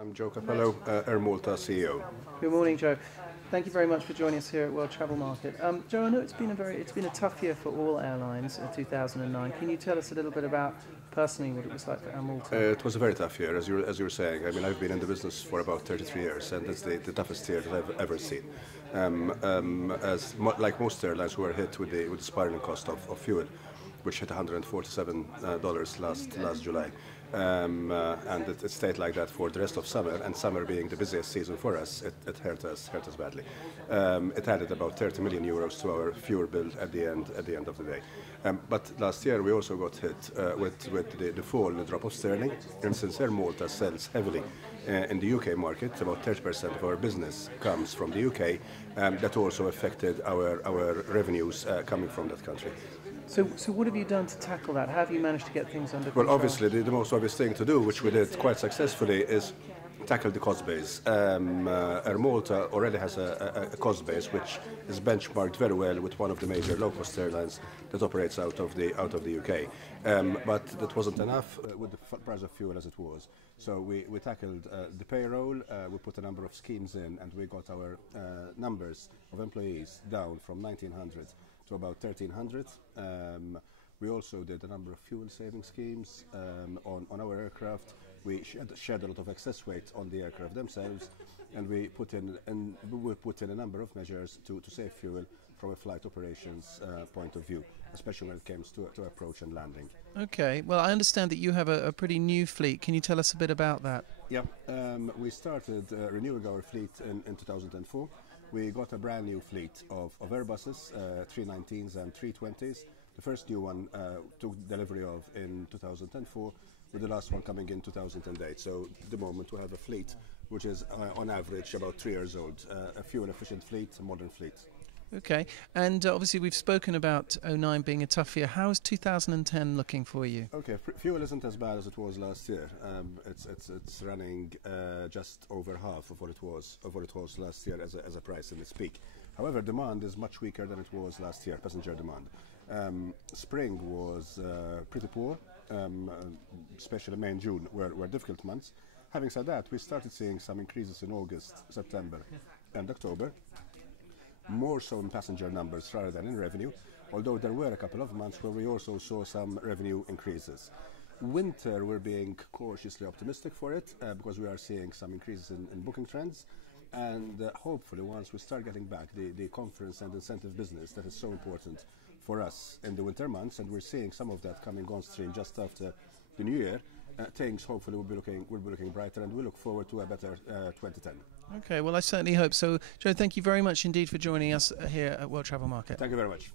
I'm Joe Cappello, Air Malta CEO. Good morning, Joe. Thank you very much for joining us here at World Travel Market. Joe, I know it's been a tough year for all airlines in 2009. Can you tell us a little bit about personally what it was like for Air Malta? It was a very tough year, as you were saying. I mean, I've been in the business for about 33 years, and it's the toughest year that I've ever seen. Like most airlines, we were hit with the spiraling cost of fuel, which hit $147 last July. And it stayed like that for the rest of summer, and summer being the busiest season for us, it hurt us badly. It added about 30 million euros to our fuel bill at the end of the day. But last year we also got hit with the fall, the drop of sterling. And since Air Malta sells heavily in the UK market, about 30% of our business comes from the UK. That also affected our revenues coming from that country. So what have you done to tackle that? How have you managed to get things under control? Well, obviously, the most obvious thing to do, which we did quite successfully, is tackle the cost base. Air Malta already has a cost base which is benchmarked very well with one of the major low-cost airlines that operates out of the UK. But that wasn't enough with the price of fuel as it was. So we tackled the payroll, we put a number of schemes in, and we got our numbers of employees down from 1,900 to about 1,300. We also did a number of fuel saving schemes on our aircraft. We shed a lot of excess weight on the aircraft themselves, and we put in a number of measures to save fuel from a flight operations point of view, especially when it comes to approach and landing. Okay, well, I understand that you have a pretty new fleet. Can you tell us a bit about that? Yeah, we started renewing our fleet in 2004. We got a brand new fleet of Airbuses, 319s and 320s. The first new one took delivery of in 2004, with the last one coming in 2008. So at the moment we have a fleet which is on average about 3 years old, a fuel efficient fleet, a modern fleet. Okay, and obviously we've spoken about '09 being a tough year. How is 2010 looking for you? Okay, fuel isn't as bad as it was last year. It's running just over half of what it was last year as a price in its peak. However, demand is much weaker than it was last year, passenger demand. Spring was pretty poor, especially May and June were difficult months. Having said that, we started seeing some increases in August, September and October, more so in passenger numbers rather than in revenue, although there were a couple of months where we also saw some revenue increases. Winter, we're being cautiously optimistic for it because we are seeing some increases in booking trends, and hopefully once we start getting back the conference and incentive business that is so important for us in the winter months, and we're seeing some of that coming on stream just after the new year, things hopefully will be looking brighter, and we look forward to a better 2010. Okay, well, I certainly hope so. Joe, thank you very much indeed for joining us here at World Travel Market. Thank you very much.